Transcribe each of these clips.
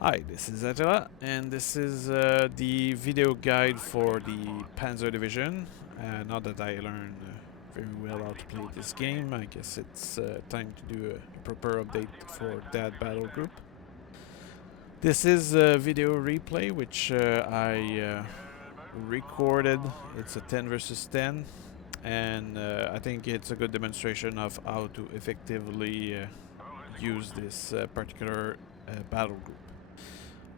Hi, this is Attila, and this is the video guide for the Panzer Division. Now that I learned very well how to play this game, I guess it's time to do a proper update for that battle group. This is a video replay which I recorded. It's a 10 versus 10, and I think it's a good demonstration of how to effectively use this particular battle group.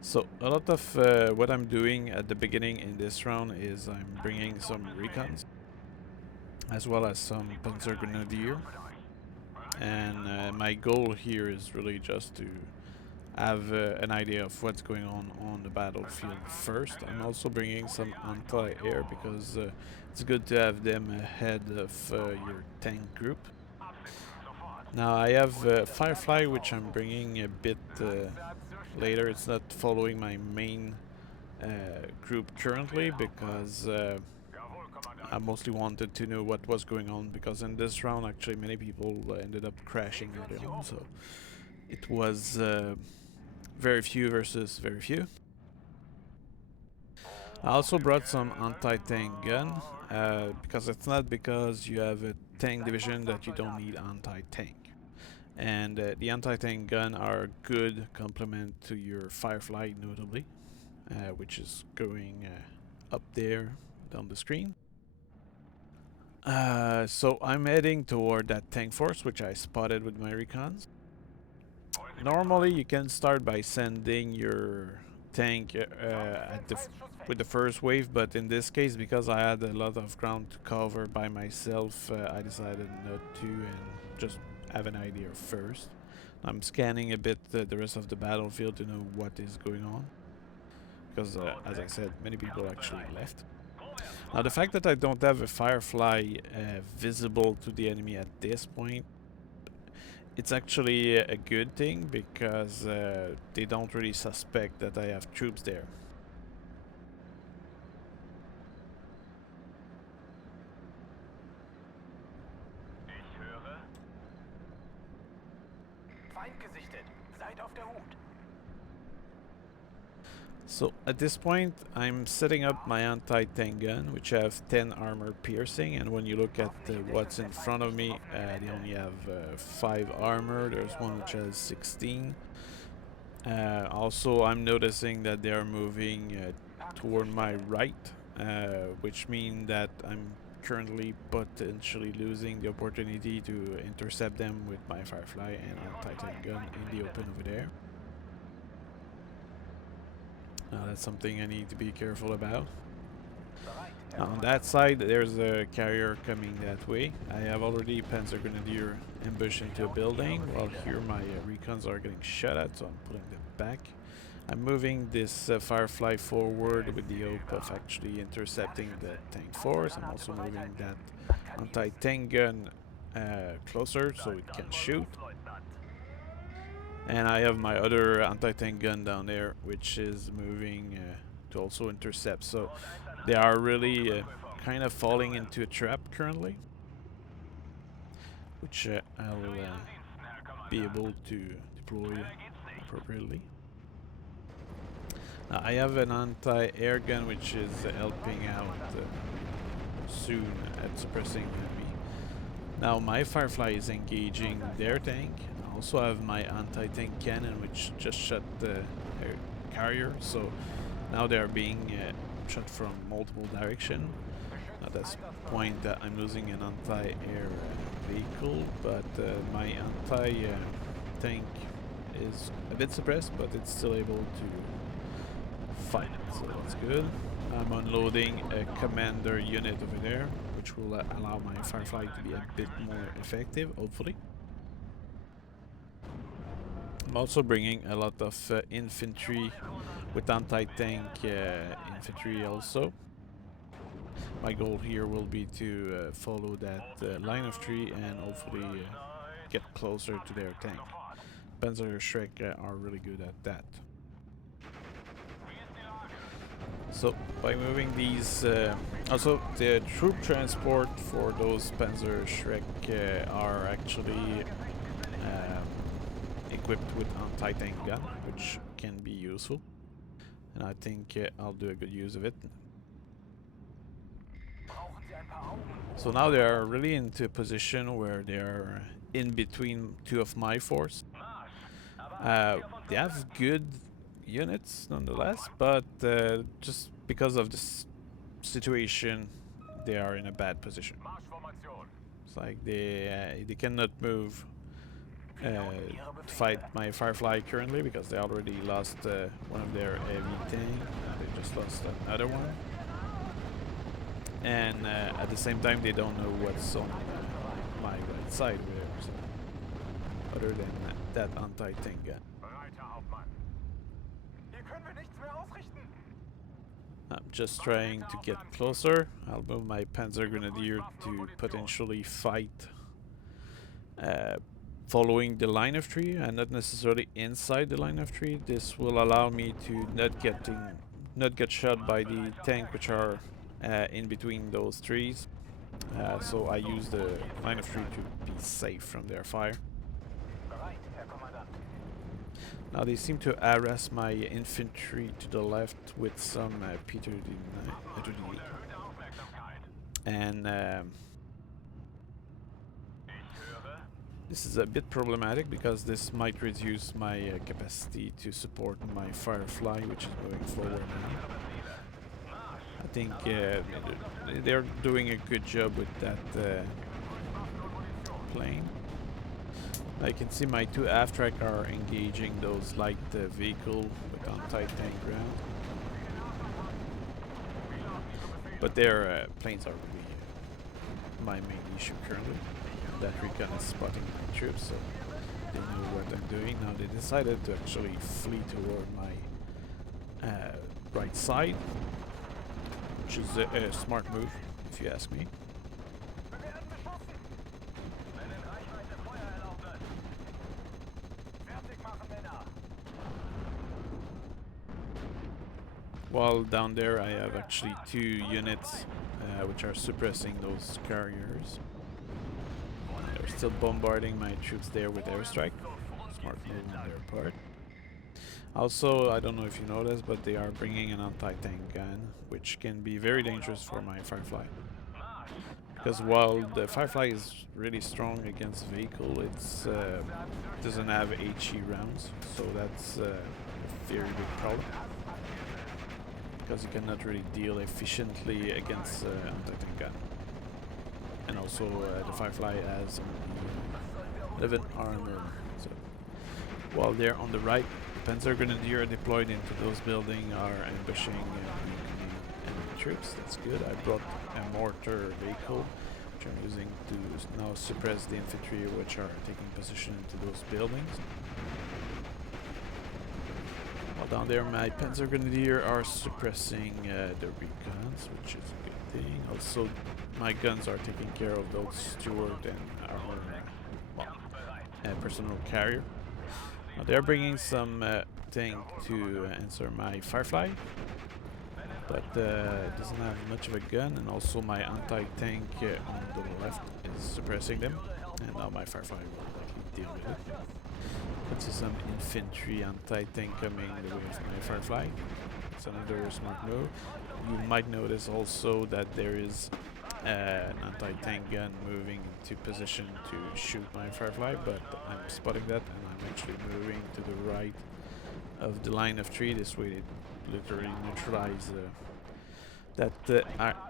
So a lot of what I'm doing at the beginning in this round is I'm bringing some recons as well as some Panzergrenadier, and my goal here is really just to have an idea of what's going on the battlefield first. I'm also bringing some anti-air because it's good to have them ahead of your tank group. Now I have Firefly, which I'm bringing a bit later. It's not following my main group currently because I mostly wanted to know what was going on, because in this round actually many people ended up crashing early on, so it was very few versus very few. I also brought some anti-tank gun because it's not because you have a tank division that you don't need anti-tank. And the anti-tank gun are a good complement to your Firefly, notably, which is going up there on the screen. So I'm heading toward that tank force, which I spotted with my recons. Normally, you can start by sending your tank with the first wave, but in this case, because I had a lot of ground to cover by myself, I decided not to and just have an idea first. I'm scanning a bit the rest of the battlefield to know what is going on, because as I said, many people actually left. Now the fact that I don't have a Firefly visible to the enemy at this point, it's actually a good thing, because they don't really suspect that I have troops there. So at this point, I'm setting up my anti-tank gun, which have 10 armor piercing, and when you look at what's in front of me, they only have 5 armor. There's one which has 16. Also, I'm noticing that they are moving toward my right, which means that I'm currently potentially losing the opportunity to intercept them with my Firefly and anti-tank gun in the open over there. That's something I need to be careful about. On that side, there's a carrier coming that way. I have already Panzergrenadier ambushed into a building, while here my recons are getting shot at, so I'm pulling them back. I'm moving this Firefly forward with the hope of actually intercepting the tank force. I'm also moving that anti-tank gun closer so it can shoot. And I have my other anti-tank gun down there, which is moving to also intercept. So they are really kind of falling into a trap currently, which I'll be able to deploy appropriately. I have an anti-air gun which is helping out soon at suppressing me. Now my Firefly is engaging their tank. I also have my anti-tank cannon which just shot the carrier, so now they are being shot from multiple directions. At this point I'm losing an anti-air vehicle, but my anti-tank is a bit suppressed, but it's still able to fight, so that's good. I'm unloading a commander unit over there, which will allow my Firefly to be a bit more effective, hopefully. I'm also bringing a lot of infantry with anti-tank infantry also. My goal here will be to follow that line of tree and hopefully get closer to their tank. Panzer Shrek are really good at that. So by moving these, also the troop transport for those Panzer Shrek are actually equipped with anti-tank gun, which can be useful. And I think I'll do a good use of it. So now they are really into a position where they are in between two of my force. They have good units nonetheless, but just because of this situation, they are in a bad position. It's like they cannot move to fight my Firefly currently because they already lost one of their heavy tanks. They just lost another one. And at the same time, they don't know what's on my right side there, so other than that anti-tank gun. I'm just trying to get closer. I'll move my Panzergrenadier to potentially fight following the line of tree and not necessarily inside the line of tree. This will allow me to not get shot by the tank which are in between those trees. So I use the line of tree to be safe from their fire. Now they seem to harass my infantry to the left with some P-39, and this is a bit problematic because this might reduce my capacity to support my Firefly, which is moving forward now. I think they're doing a good job with that plane. I can see my two aft-track are engaging those light vehicle with anti-tank ground. But their planes are really my main issue currently. That recon is spotting my troops, so they know what I'm doing. Now they decided to actually flee toward my right side, which is a smart move, if you ask me. While down there I have actually two units which are suppressing those carriers. They're still bombarding my troops there with airstrike. Smart move on their part. Also, I don't know if you noticed, but they are bringing an anti-tank gun, which can be very dangerous for my Firefly. Because while the Firefly is really strong against vehicle, it's doesn't have HE rounds, so that's a very big problem. Because you cannot really deal efficiently against anti-tank gun. And also the Firefly has 11 armor. So while they're on the right, the Panzergrenadier deployed into those buildings are ambushing enemy troops. That's good. I brought a mortar vehicle, which I'm using to now suppress the infantry which are taking position into those buildings. Down there, my Panzergrenadier are suppressing the recons, which is a good thing. Also, my guns are taking care of those steward and armor, personal carrier. Now they're bringing some tank to answer my Firefly, but doesn't have much of a gun, and also my anti-tank on the left is suppressing them, and now my Firefly will likely deal with it. Let's see some infantry anti-tank coming the way of my Firefly. It's another smart move. You might notice also that there is an anti-tank gun moving into position to shoot my Firefly, but I'm spotting that and I'm actually moving to the right of the line of tree. This way it literally neutralizes that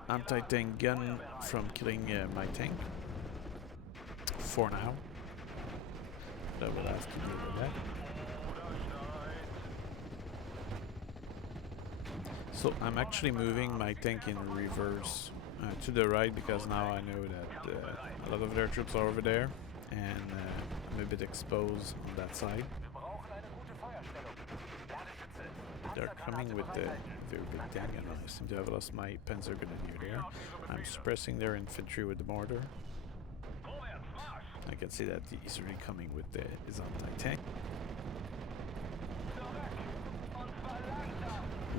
anti-tank gun from killing my tank for now. I will have to deal with that. So I'm actually moving my tank in reverse to the right because now I know that a lot of their troops are over there and I'm a bit exposed on that side. They're coming with the very big tank and I seem to have lost my Panzergrenadier there. I'm suppressing their infantry with the mortar. I can see that he's really coming with his anti-tank.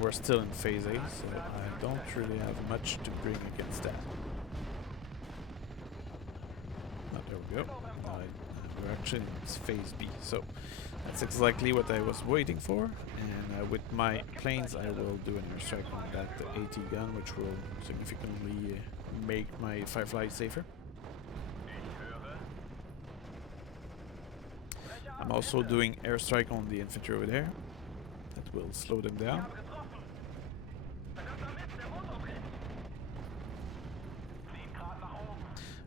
We're still in phase A, so I don't really have much to bring against that. Oh, there we go. We're actually in phase B, so That's exactly what I was waiting for, and with my planes I will do an airstrike on that AT gun, which will significantly make my Firefly safer. I'm also doing airstrike on the infantry over there. That will slow them down.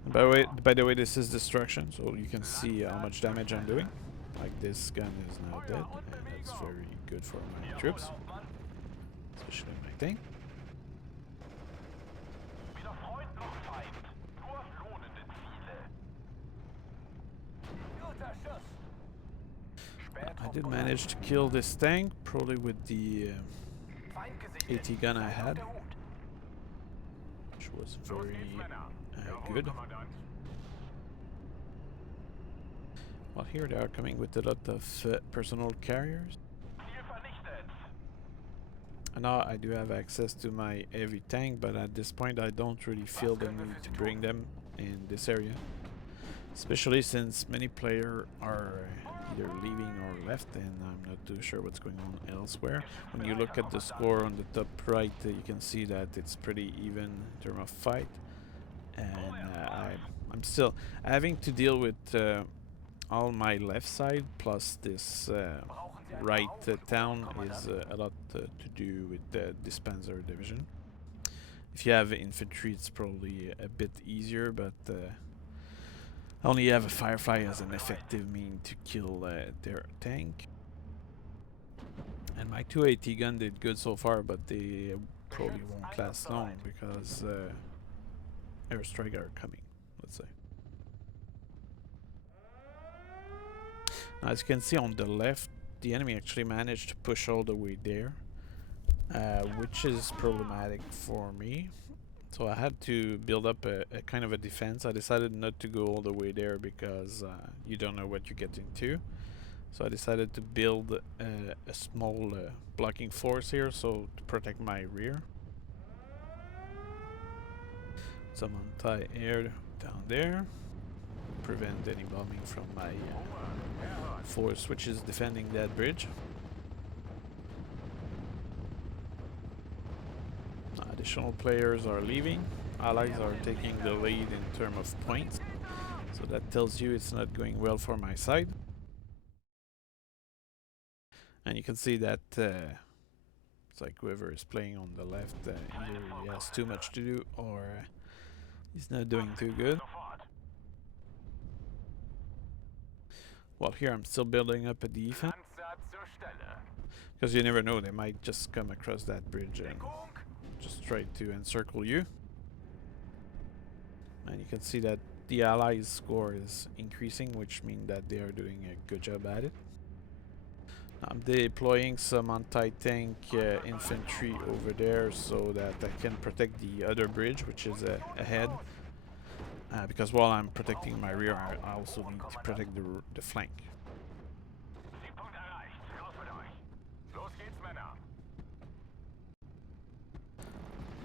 And by the way, this is destruction, so you can see how much damage I'm doing. Like, this gun is now dead, and that's very good for my troops, especially my tank. I did manage to kill this tank, probably with the AT gun I had, which was very good. Well, here they are coming with a lot of personal carriers. And now I do have access to my heavy tank, but at this point I don't really feel the need to bring them in this area. Especially since many players are either leaving or left, and I'm not too sure what's going on elsewhere. When you look at the score on the top right, you can see that it's pretty even in terms of fight. And I'm still having to deal with all my left side, plus this right town is a lot to do with this Panzer division. If you have infantry, it's probably a bit easier, but I only have a Firefly as an effective mean to kill their tank. And my 2 AT gun did good so far, but they probably won't last long because airstrike are coming, let's say. Now, as you can see on the left, the enemy actually managed to push all the way there, which is problematic for me. So I had to build up a kind of a defense. I decided not to go all the way there because you don't know what you get into. So I decided to build a small blocking force here, so to protect my rear. Some anti-air down there, prevent any bombing from my force which is defending that bridge. Additional players are leaving. Allies are taking the lead in terms of points, so that tells you it's not going well for my side. And you can see that it's like whoever is playing on the left, either he has too much to do or he's not doing too good. Well, here I'm still building up a defense, because you never know, they might just come across that bridge and just try to encircle you. And you can see that the allies' score is increasing, which means that they are doing a good job at it. I'm deploying some anti-tank infantry over there so that I can protect the other bridge, which is ahead. Because while I'm protecting my rear, I also need to protect the flank.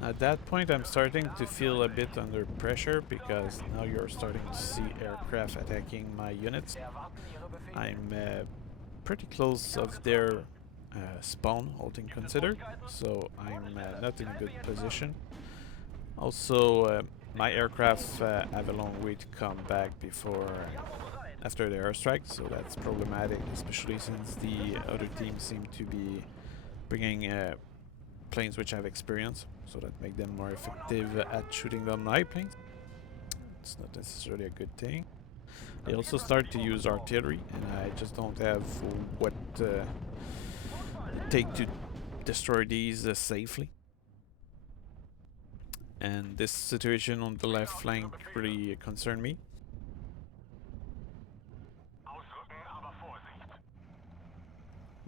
At that point, I'm starting to feel a bit under pressure because now you're starting to see aircraft attacking my units. I'm pretty close of their spawn, all things considered, so I'm not in a good position. Also, my aircraft have a long way to come back after the airstrike, so that's problematic, especially since the other teams seem to be bringing planes which have experience, so that make them more effective at shooting down my planes. It's not necessarily a good thing. They also start to use artillery, and I just don't have what it takes to destroy these safely. And this situation on the left flank really concerned me.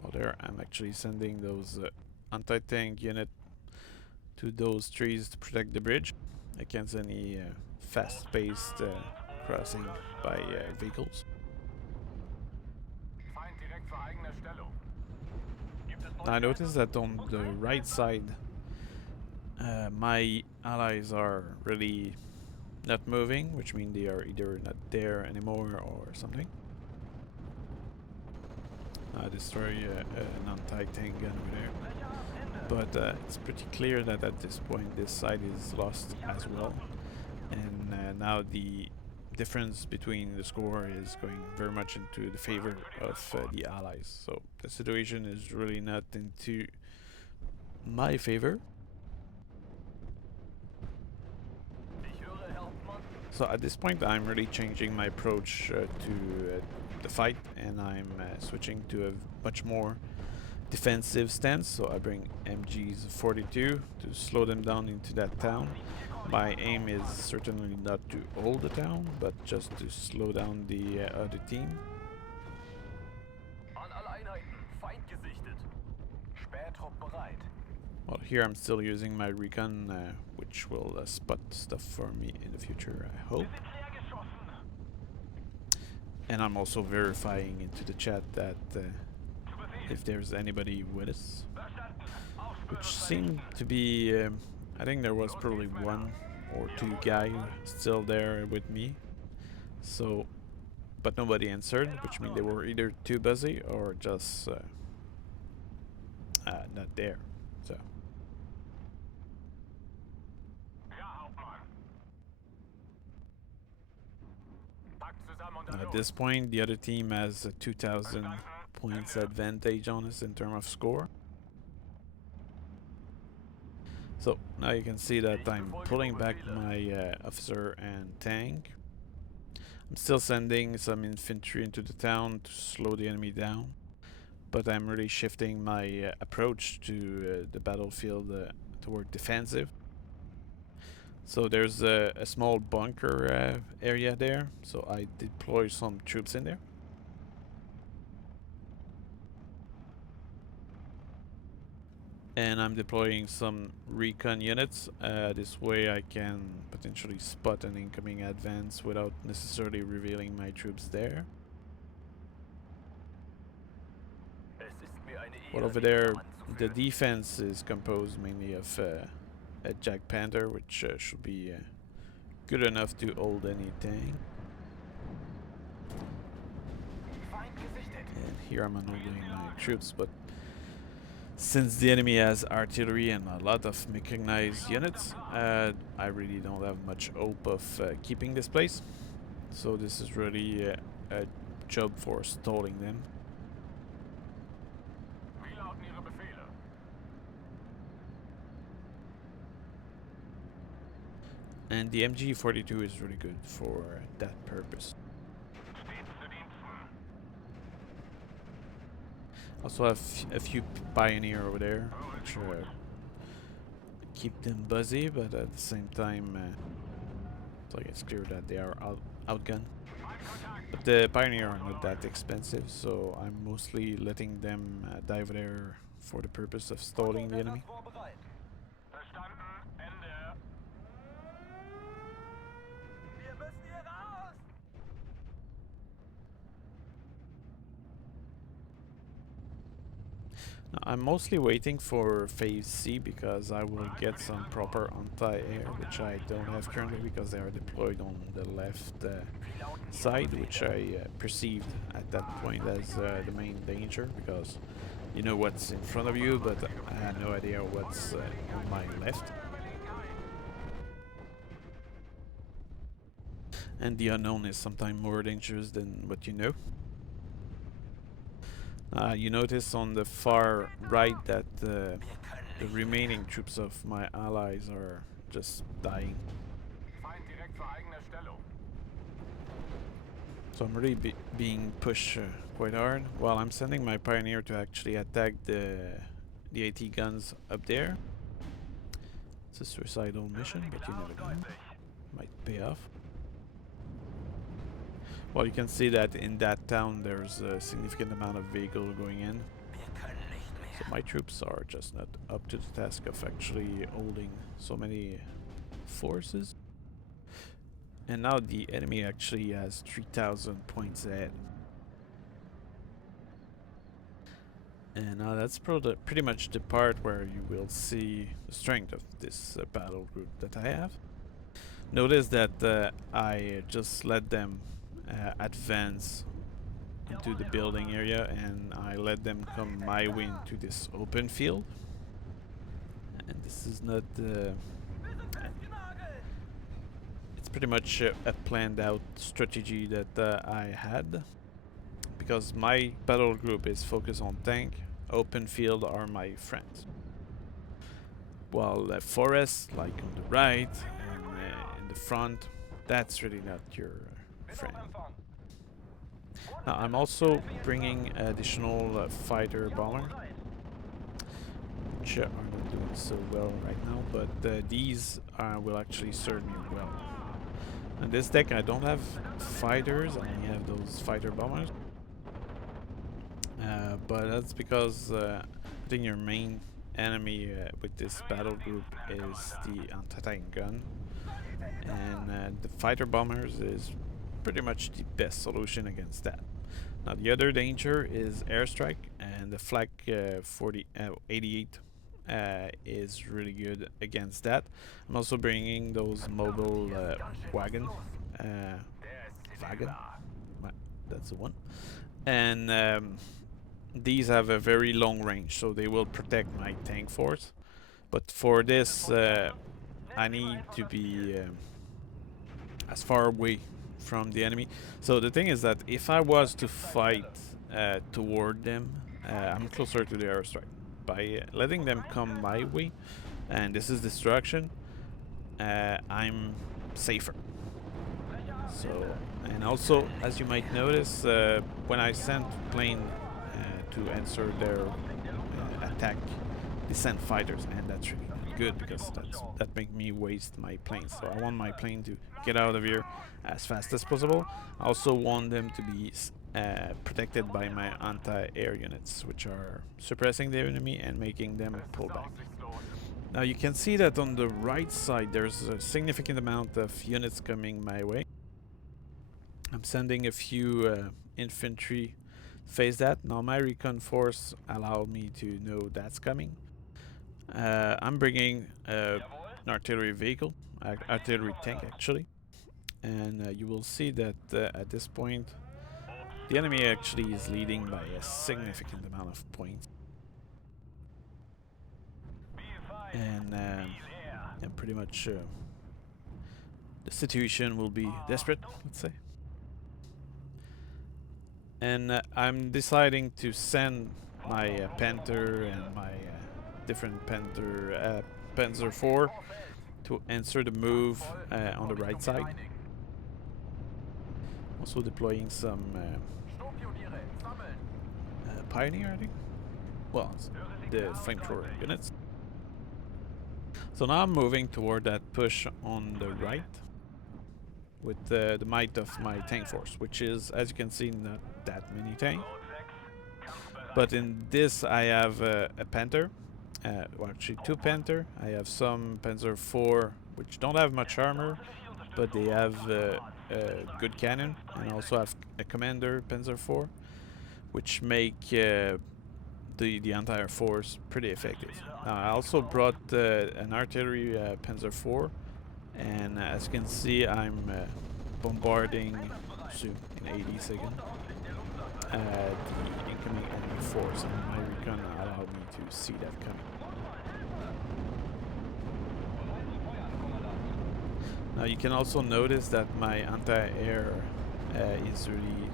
Well, there I'm actually sending those anti-tank unit to those trees to protect the bridge against any fast-paced crossing by vehicles. Now I noticed that on the right side my allies are really not moving, which means they are either not there anymore or something. destroy an anti-tank gun over there. But it's pretty clear that at this point this side is lost as well. And now the difference between the score is going very much into the favor of the Allies. So the situation is really not into my favor. So at this point I'm really changing my approach to the fight, and I'm switching to a much more defensive stance. So I bring MGs 42 to slow them down into that town. My aim is certainly not to hold the town, but just to slow down the other team. Well, here I'm still using my recon, which will spot stuff for me in the future, I hope. And I'm also verifying into the chat that if there's anybody with us, which seemed to be, I think there was probably one or two guys still there with me. So, but nobody answered, which means they were either too busy or just not there. So. At this point, the other team has a 2,000 points advantage on us in terms of score. So now you can see that I'm pulling back my officer and tank. I'm still sending some infantry into the town to slow the enemy down, but I'm really shifting my approach to the battlefield toward defensive. So there's a small bunker area there, so I deploy some troops in there. And I'm deploying some recon units. This way I can potentially spot an incoming advance without necessarily revealing my troops there. Well, over there, the defense is composed mainly of a Jack Panther, which should be good enough to hold anything. And here I'm unloading my troops, but since the enemy has artillery and a lot of mechanized units, I really don't have much hope of keeping this place. So this is really a job for stalling them. And the MG42 is really good for that purpose. Also have a few Pioneer over there, which keep them busy, but at the same time, it's clear that they are outgunned. But the Pioneer are not that expensive, so I'm mostly letting them dive there for the purpose of stalling the enemy. I'm mostly waiting for phase C because I will get some proper anti-air, which I don't have currently because they are deployed on the left side, which I perceived at that point as the main danger, because you know what's in front of you, but I had no idea what's on my left. And the unknown is sometimes more dangerous than what you know. You notice on the far right that the remaining troops of my allies are just dying. So I'm really being pushed quite hard, while I'm sending my Pioneer to actually attack the AT guns up there. It's a suicidal mission, but you never know. Might pay off. Well, you can see that in that town there's a significant amount of vehicle going in. So my troops are just not up to the task of actually holding so many forces. And now the enemy actually has 3,000 points ahead. And now that's pretty much the part where you will see the strength of this battle group that I have. Notice that I just let them advance into the building area, and I let them come my way into this open field. And this is not it's pretty much a planned out strategy that I had, because my battle group is focused on tank. Open field are my friends, while forests, like on the right and in the front, that's really not your friend. Now I'm also bringing additional fighter bomber, which are not doing so well right now, but these will actually serve me well. On this deck I don't have fighters, I only have those fighter bombers. But that's because I think your main enemy with this battle group is the anti-tank gun, and the fighter bombers is pretty much the best solution against that. Now the other danger is airstrike, and the flak 88 is really good against that. I'm also bringing those mobile wagon, that's the one, and these have a very long range, so they will protect my tank force. But for this, I need to be as far away from the enemy. So the thing is that if I was to fight toward them, I'm closer to the airstrike. By letting them come my way, and this is destruction, I'm safer. So, and also, as you might notice, when I sent plane to answer their attack, they sent fighters, and that's really not good, because that makes me waste my planes. So I want my plane to get out of here as fast as possible. I also want them to be protected by my anti-air units, which are suppressing the enemy and making them pull back. Now you can see that on the right side there's a significant amount of units coming my way. I'm sending a few infantry face that. Now my recon force allowed me to know that's coming. I'm bringing an artillery vehicle, artillery tank actually, and you will see that at this point the enemy actually is leading by a significant amount of points, and pretty much the situation will be desperate, let's say. And I'm deciding to send my Panther and my different Panzer 4 to answer the move on the right side. Also deploying some Pioneer, I think. Well, the flamethrower units. So now I'm moving toward that push on the right with the might of my tank force, which is, as you can see, not that many tanks. But in this I have a Panther, well, actually two Panther. I have some Panzer 4 which don't have much armor, but they have good cannon, and also have a Commander Panzer 4, which make the entire force pretty effective. I also brought an artillery Panzer 4, and as you can see, I'm bombarding soon in 80 seconds the incoming enemy force, and my recon allowed me to see that coming. Now you can also notice that my anti-air is really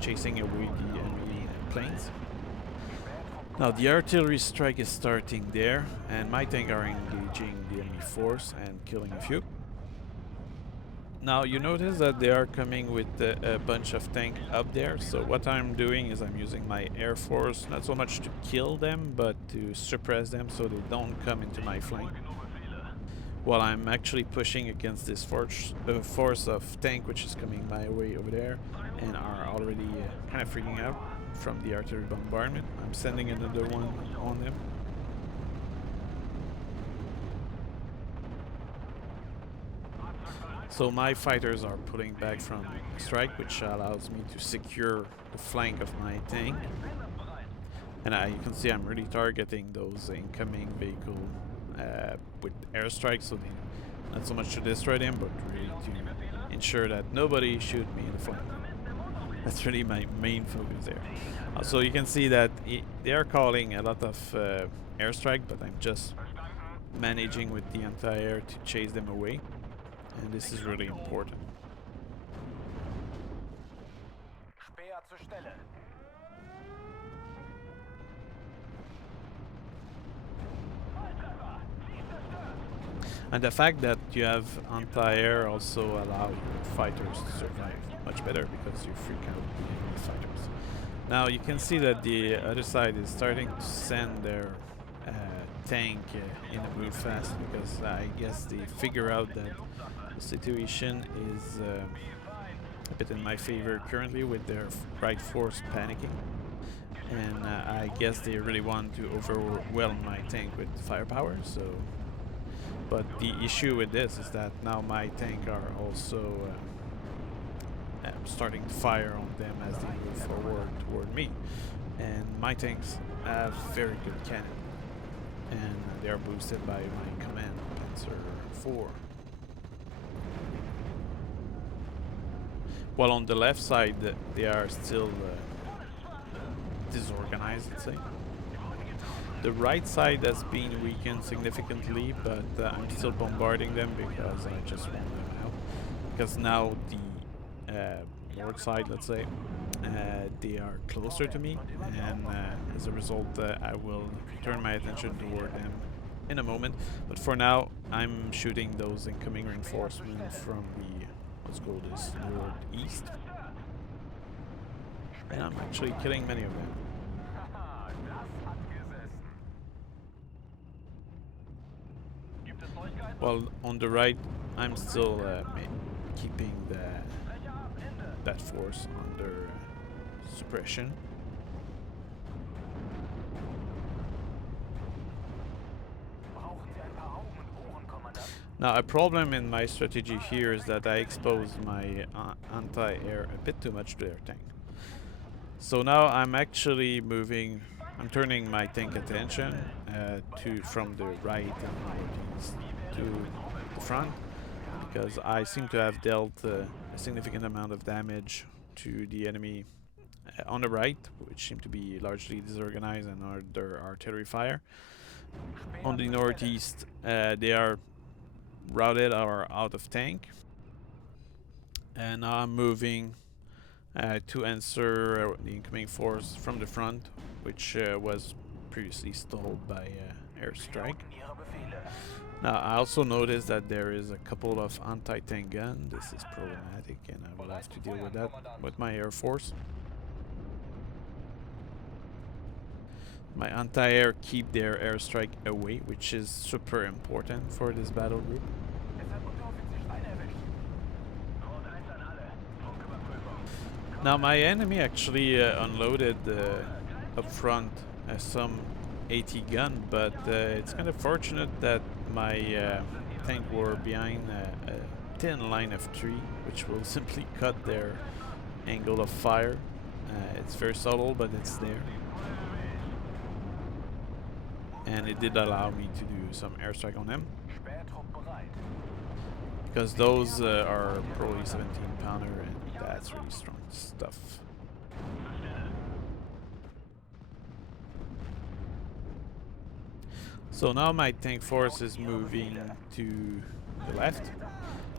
chasing away the enemy planes. Now the artillery strike is starting there, and my tank are engaging the enemy force and killing a few. Now you notice that they are coming with a bunch of tank up there, so what I'm doing is I'm using my air force not so much to kill them, but to suppress them so they don't come into my flank, while I'm actually pushing against this force of tank which is coming my way over there and are already kind of freaking out from the artillery bombardment. I'm sending another one on them. So my fighters are pulling back from strike, which allows me to secure the flank of my tank. And you can see I'm really targeting those incoming vehicle with airstrikes, so they, not so much to destroy them, but really to ensure that nobody shoot me in the flank. That's really my main focus there. So you can see that they are calling a lot of airstrike, but I'm just managing with the anti-air to chase them away, and this is really important. And the fact that you have anti-air also allows your fighters to survive much better because you freak out the enemy fighters. Now you can see that the other side is starting to send their tank in a move fast, because I guess they figure out that the situation is a bit in my favor currently with their right force panicking. And I guess they really want to overwhelm my tank with firepower, so... But the issue with this is that now my tank are also starting to fire on them as they move forward toward me. And my tanks have very good cannon, and they are boosted by my command, Panzer 4. While on the left side, they are still disorganized, let's say. The right side has been weakened significantly, but I'm still bombarding them because I just want them out. Because now the north side, let's say, they are closer to me, and as a result I will turn my attention toward them in a moment. But for now I'm shooting those incoming reinforcements from the, let's call this, northeast. And I'm actually killing many of them. While on the right, I'm still keeping that force under suppression. Now, a problem in my strategy here is that I expose my anti-air a bit too much to their tank. So now I'm actually moving, I'm turning my tank attention from the right and northeast to the front, because I seem to have dealt a significant amount of damage to the enemy on the right, which seem to be largely disorganized and under artillery fire. On the northeast, they are routed or out of tank, and now I'm moving to answer the incoming force from the front, which was previously stalled by airstrike. Now I also noticed that there is a couple of anti-tank guns. This is problematic, and I will have to deal with that with my air force. My anti-air keep their airstrike away, which is super important for this battle group. Now my enemy actually unloaded up front some AT gun, but it's kind of fortunate that my tank were behind a thin line of tree, which will simply cut their angle of fire. It's very subtle, but it's there. And it did allow me to do some airstrike on them, because those are probably 17-pounder, and that's really strong stuff. So now my tank force is moving to the left.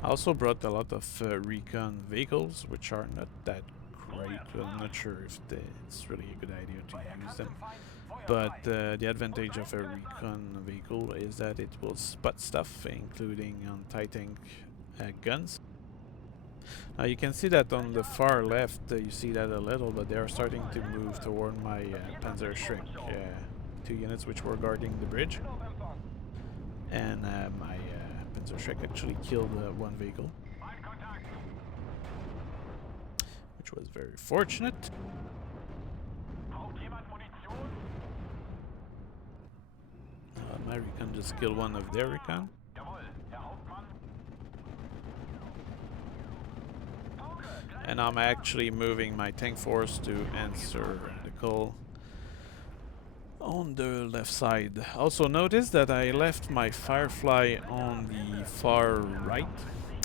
I also brought a lot of recon vehicles, which are not that great. I'm not sure if it's really a good idea to use them. But the advantage of a recon vehicle is that it will spot stuff, including anti-tank guns. Now you can see that on the far left, you see that a little, but they are starting to move toward my Panzer Shrek 2 units, which were guarding the bridge. And my Panzer Shrek actually killed one vehicle, which was very fortunate. My recon just killed one of their recon. And I'm actually moving my tank force to answer the call on the left side. Also notice that I left my Firefly on the far right,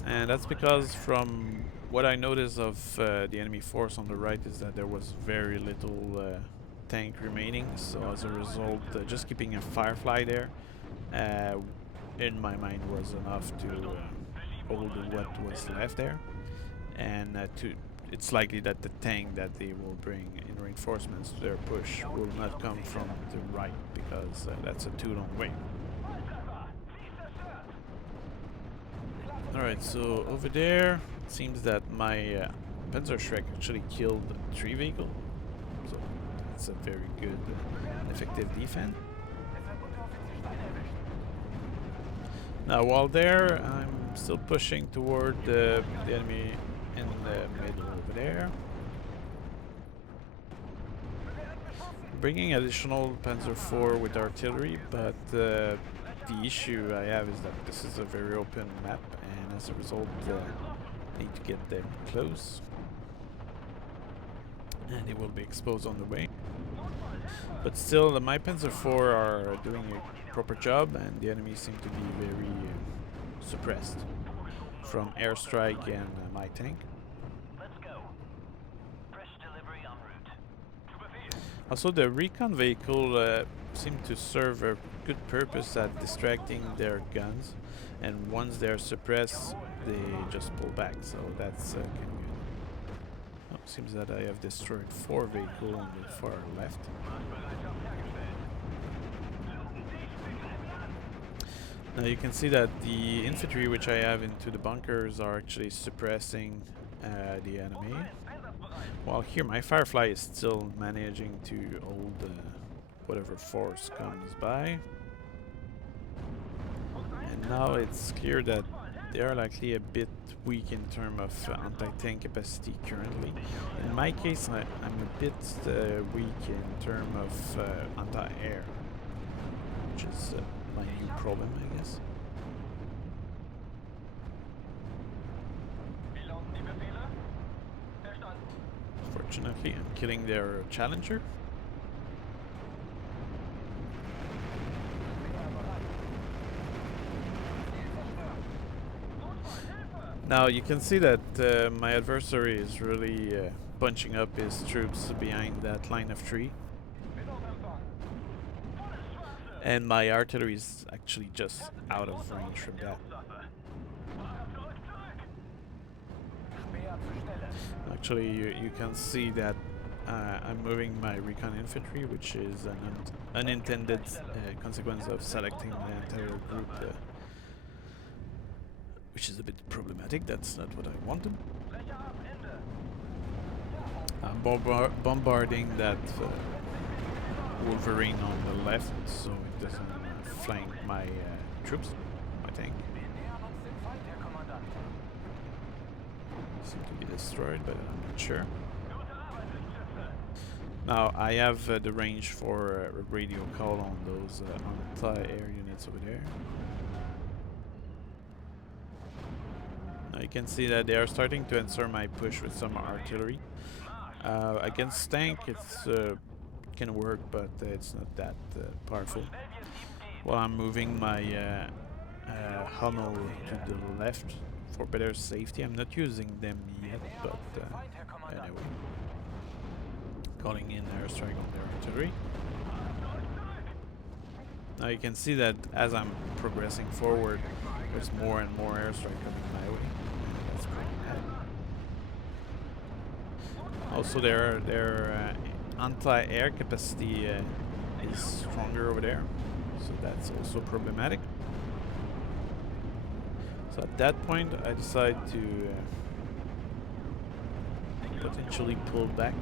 And that's because from what I noticed of the enemy force on the right is that there was very little tank remaining, so as a result just keeping a Firefly there in my mind was enough to hold what was left there, and it's likely that the tank that they will bring in reinforcements to their push will not come from the right, because that's a too long way. Alright, so over there it seems that my Panzer Shrek actually killed 3 vehicles, so that's a very good and effective defense. Now while there, I'm still pushing toward the enemy in the middle over there. Bringing additional Panzer IV with artillery, but the issue I have is that this is a very open map, and as a result I need to get them close, and they will be exposed on the way. But still, my Panzer IV are doing a proper job, and the enemies seem to be very suppressed from airstrike and my tank. Also, the recon vehicle seemed to serve a good purpose at distracting their guns, and once they're suppressed, they just pull back, so that's kind of good. Oh, seems that I have destroyed 4 vehicles on the far left. Now you can see that the infantry which I have into the bunkers are actually suppressing the enemy. While here my Firefly is still managing to hold whatever force comes by. And now it's clear that they are likely a bit weak in terms of anti-tank capacity currently. In my case, I'm a bit weak in terms of anti-air, which is my new problem, I guess. Fortunately, I'm killing their Challenger. Now you can see that my adversary is really bunching up his troops behind that line of 3. And my artillery is actually just out of range from that. Actually, you can see that I'm moving my recon infantry, which is an unintended consequence of selecting the entire group, which is a bit problematic. That's not what I wanted. I'm bombarding that Wolverine on the left, so it doesn't flank my troops, my tank. Seem to be destroyed, but I'm not sure. Now I have the range for a radio call on those anti-air units over there. Now you can see that they are starting to answer my push with some artillery. Against tank, it's can work, but it's not that powerful. While I'm moving my Hummel to the left for better safety. I'm not using them yet, but anyway. Calling in airstrike on their artillery. Now you can see that as I'm progressing forward, there's more and more airstrike coming my way. That's pretty bad. Also, their anti-air capacity is stronger over there, so that's also problematic. So at that point, I decide to potentially pull back,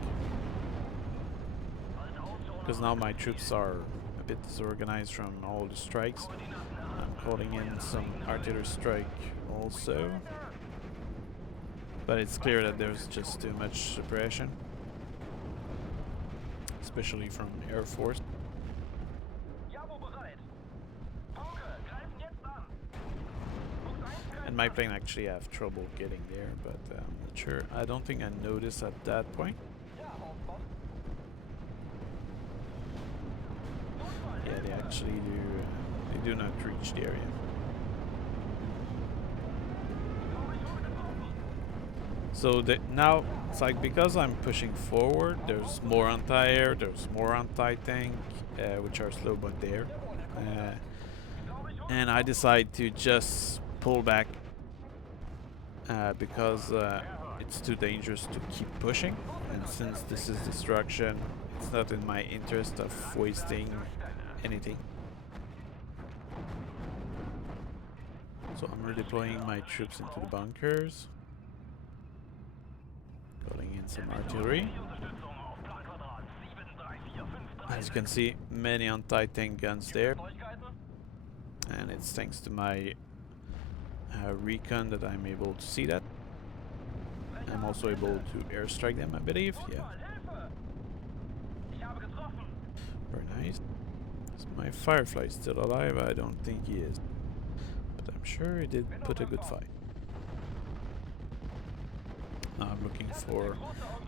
because now my troops are a bit disorganized from all the strikes. I'm calling in some artillery strike also, but it's clear that there's just too much suppression, especially from Air Force. And my plane actually have trouble getting there, but I'm not sure. I don't think I noticed at that point. Yeah, they actually do. They do not reach the area. So now it's like because I'm pushing forward, there's more anti-air, there's more anti-tank, which are slow but there. And I decide to just pull back because it's too dangerous to keep pushing. And since this is destruction, it's not in my interest of wasting anything. So I'm redeploying my troops into the bunkers. Calling in some artillery. As you can see, many anti-tank guns there. And it's thanks to my recon that I'm able to see that. I'm also able to airstrike them, I believe. Yeah. Very nice. Is my Firefly still alive? I don't think he is. But I'm sure he did put a good fight. Now I'm looking for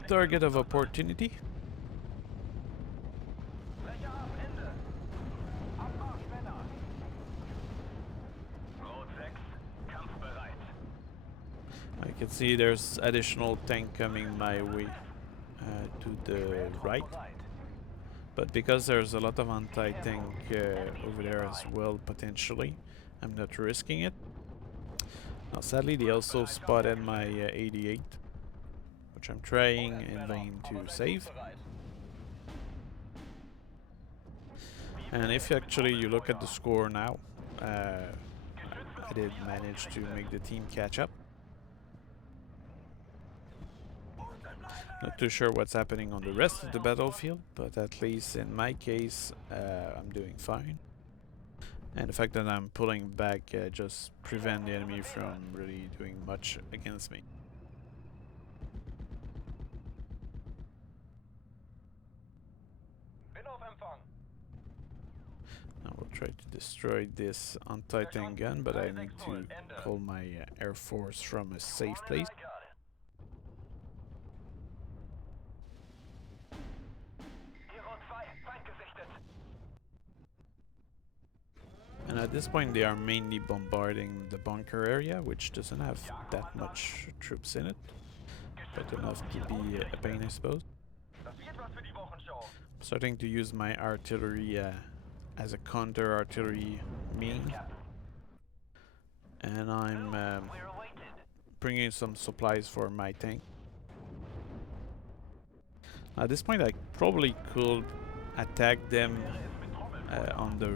target of opportunity. I can see there's additional tank coming my way to the right. But because there's a lot of anti-tank over there as well, potentially, I'm not risking it. Now, sadly, they also spotted my 88, which I'm trying in vain to save. And if actually you look at the score now, I did manage to make the team catch up. Not too sure what's happening on the rest of the battlefield, but at least in my case, I'm doing fine. And the fact that I'm pulling back just prevent the enemy from really doing much against me. Now we'll try to destroy this anti-tank gun, but I need to call my Air Force from a safe place. And at this point they are mainly bombarding the bunker area, which doesn't have that much troops in it, but enough to be a pain, I suppose. I'm starting to use my artillery as a counter artillery mean, and I'm bringing some supplies for my tank. At this point I probably could attack them on the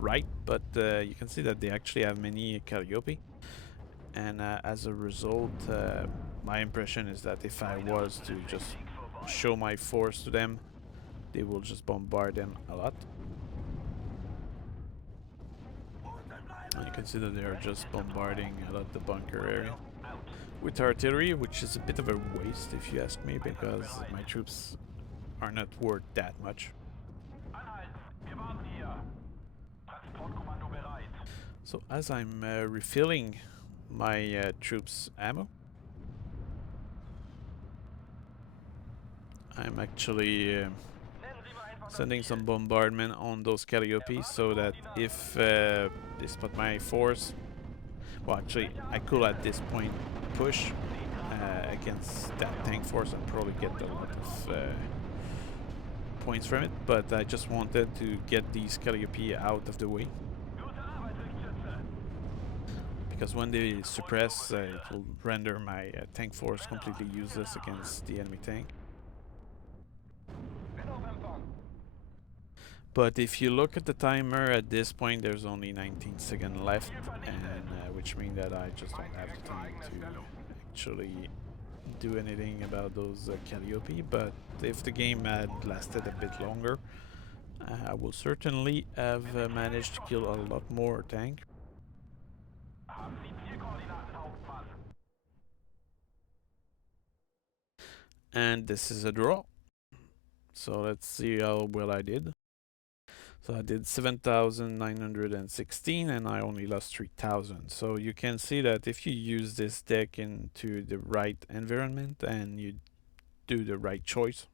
right, but you can see that they actually have many Calliope, and as a result my impression is that if I was to just show my force to them, they will just bombard them a lot. And you can see that they are just bombarding a lot the bunker area with artillery, which is a bit of a waste if you ask me, because my troops are not worth that much. So as I'm refilling my troops' ammo, I'm actually sending some bombardment on those Calliope so that if they spot my force, well actually I could at this point push against that tank force and probably get a lot of points from it, but I just wanted to get these Calliope out of the way. Because when they suppress, it will render my tank force completely useless against the enemy tank. But if you look at the timer, at this point there's only 19 seconds left, and which means that I just don't have the time to actually do anything about those Calliope. But if the game had lasted a bit longer, I will certainly have managed to kill a lot more tank. And this is a draw. So let's see how well I did. So I did 7,916 and I only lost 3,000. So you can see that if you use this deck into the right environment and you do the right choice,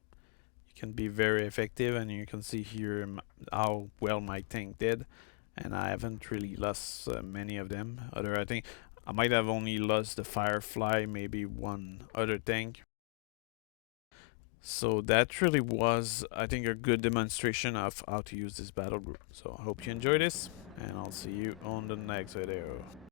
you can be very effective. And you can see here how well my tank did. And I haven't really lost many of them. I think I might have only lost the Firefly, maybe one other tank. So that really was, I think, a good demonstration of how to use this battle group. So I hope you enjoy this, and I'll see you on the next video.